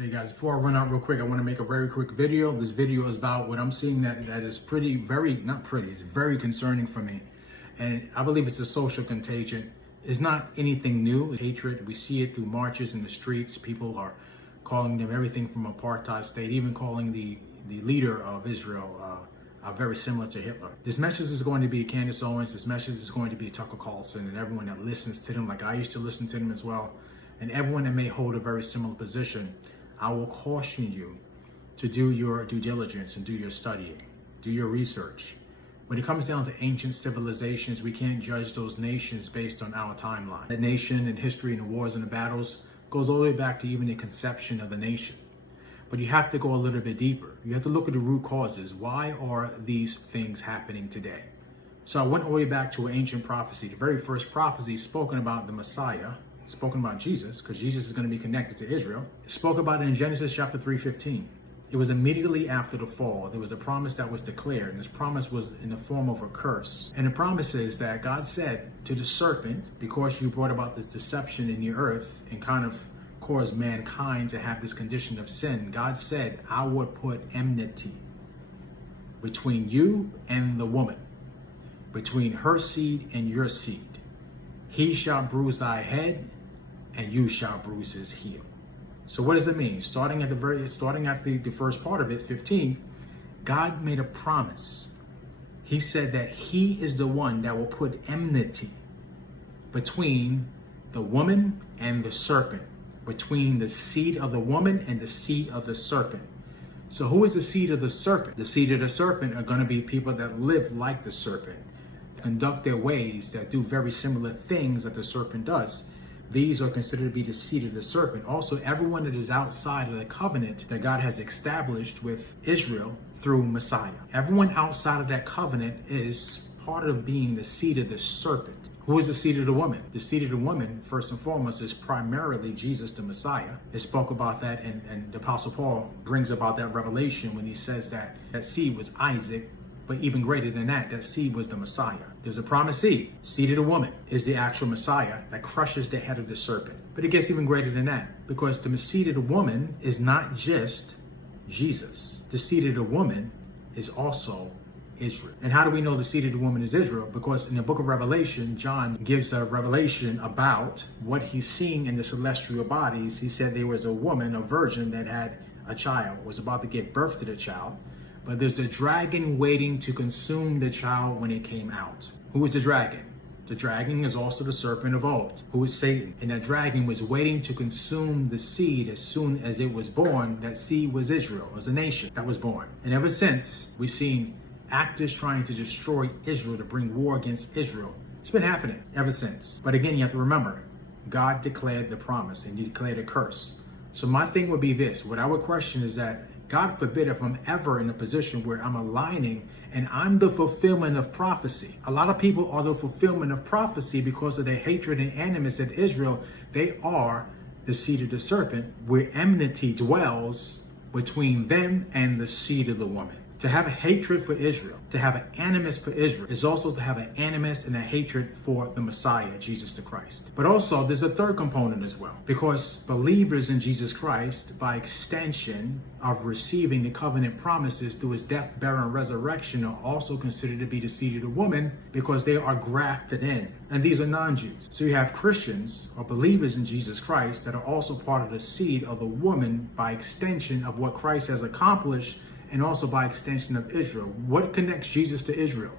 Hey guys, before I run out real quick, I want to make a very quick video. This video is about what I'm seeing that is it's very concerning for me. And I believe it's a social contagion. It's not anything new. Hatred, we see it through marches in the streets. People are calling them everything from apartheid state, even calling the leader of Israel very similar to Hitler. This message is going to be Candace Owens. This message is going to be Tucker Carlson and everyone that listens to them, like I used to listen to them as well. And everyone that may hold a very similar position. I will caution you to do your due diligence and do your studying, do your research. When it comes down to ancient civilizations, we can't judge those nations based on our timeline. The nation and history and the wars and the battles goes all the way back to even the conception of the nation. But you have to go a little bit deeper. You have to look at the root causes. Why are these things happening today? So I went all the way back to an ancient prophecy. The very first prophecy spoken about the Messiah, spoken about Jesus, because Jesus is going to be connected to Israel. It spoke about it in Genesis chapter 3:15. It was immediately after the fall. There was a promise that was declared, and this promise was in the form of a curse. And the promise is that God said to the serpent, because you brought about this deception in the earth and kind of caused mankind to have this condition of sin, God said, I would put enmity between you and the woman, between her seed and your seed. He shall bruise thy head, and you shall bruise his heel. So what does it mean? Starting at the first part of it, 15, God made a promise. He said that he is the one that will put enmity between the woman and the serpent, between the seed of the woman and the seed of the serpent. So who is the seed of the serpent? The seed of the serpent are going to be people that live like the serpent, conduct their ways, that do very similar things that the serpent does. These are considered to be the seed of the serpent. Also, everyone that is outside of the covenant that God has established with Israel through Messiah. Everyone outside of that covenant is part of being the seed of the serpent. Who is the seed of the woman? The seed of the woman, first and foremost, is primarily Jesus, the Messiah. It spoke about that, and the Apostle Paul brings about that revelation when he says that that seed was Isaac. But even greater than that, that seed was the Messiah. There's a promised seed. Seed of the woman is the actual Messiah that crushes the head of the serpent. But it gets even greater than that, because the seed of the woman is not just Jesus. The seed of the woman is also Israel. And how do we know the seed of the woman is Israel? Because in the book of Revelation, John gives a revelation about what he's seeing in the celestial bodies. He said there was a woman, a virgin, that had a child, was about to give birth to the child. But there's a dragon waiting to consume the child when it came out. Who is the dragon? The dragon is also the serpent of old, who is Satan. And that dragon was waiting to consume the seed as soon as it was born. That seed was Israel, as a nation that was born. And ever since, we've seen actors trying to destroy Israel, to bring war against Israel. It's been happening ever since. But again, you have to remember, God declared the promise and he declared a curse. So my thing would be this. What I would question is that, God forbid if I'm ever in a position where I'm aligning and I'm the fulfillment of prophecy. A lot of people are the fulfillment of prophecy because of their hatred and animus at Israel. They are the seed of the serpent, where enmity dwells between them and the seed of the woman. To have a hatred for Israel, to have an animus for Israel, is also to have an animus and a hatred for the Messiah, Jesus the Christ. But also, there's a third component as well, because believers in Jesus Christ, by extension of receiving the covenant promises through his death, burial, and resurrection, are also considered to be the seed of the woman, because they are grafted in. And these are non-Jews. So you have Christians or believers in Jesus Christ that are also part of the seed of the woman by extension of what Christ has accomplished, and also by extension of Israel. What connects Jesus to Israel?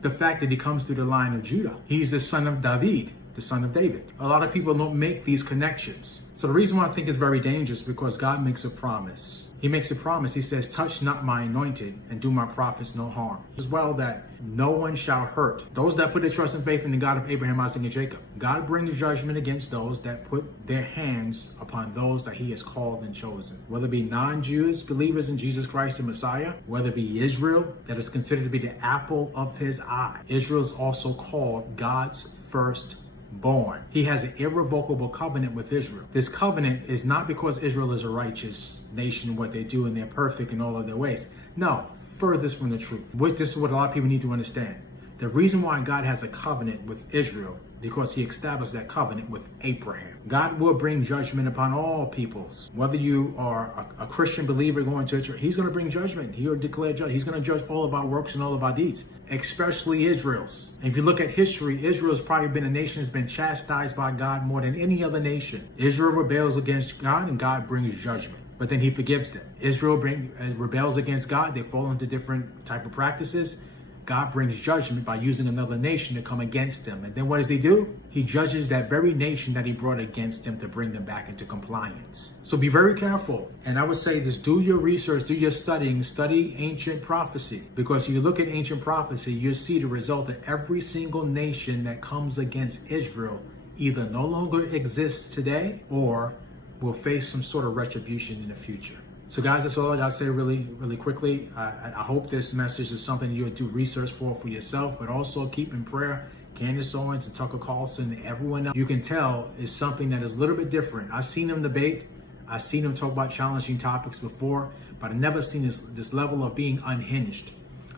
The fact that he comes through the line of Judah. He's the son of David, the son of David. A lot of people don't make these connections. So the reason why I think it's very dangerous, because God makes a promise. He makes a promise. He says, touch not my anointed and do my prophets no harm. As well, that no one shall hurt those that put their trust and faith in the God of Abraham, Isaac, and Jacob. God brings judgment against those that put their hands upon those that he has called and chosen. Whether it be non-Jews, believers in Jesus Christ the Messiah, whether it be Israel, that is considered to be the apple of his eye. Israel is also called God's first born. He has an irrevocable covenant with Israel. This covenant is not because Israel is a righteous nation, what they do, and they're perfect in all of their ways. No, furthest from the truth. This is what a lot of people need to understand. The reason why God has a covenant with Israel because he established that covenant with Abraham. God will bring judgment upon all peoples. Whether you are a Christian believer going to church, he's going to bring judgment. He will declare judgment. He's going to judge all of our works and all of our deeds, especially Israel's. And if you look at history, Israel's probably been a nation that's been chastised by God more than any other nation. Israel rebels against God and God brings judgment. But then he forgives them. Israel rebels against God. They fall into different type of practices. God brings judgment by using another nation to come against them. And then what does he do? He judges that very nation that he brought against them to bring them back into compliance. So be very careful. And I would say this, do your research, do your studying, study ancient prophecy. Because if you look at ancient prophecy, you'll see the result that every single nation that comes against Israel either no longer exists today or will face some sort of retribution in the future. So guys, that's all I gotta say really quickly. I hope this message is something you'll do research for yourself, but also keep in prayer Candace Owens and Tucker Carlson and everyone else. You can tell is something that is a little bit different. I've seen them debate. I've seen them talk about challenging topics before, but I've never seen this level of being unhinged,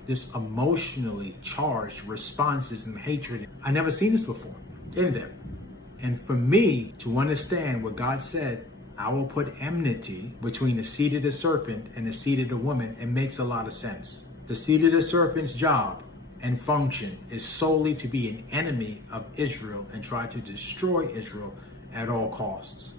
this emotionally charged responses and hatred. I've never seen this before in them. And for me to understand what God said, I will put enmity between the seed of the serpent and the seed of the woman. It makes a lot of sense. The seed of the serpent's job and function is solely to be an enemy of Israel and try to destroy Israel at all costs.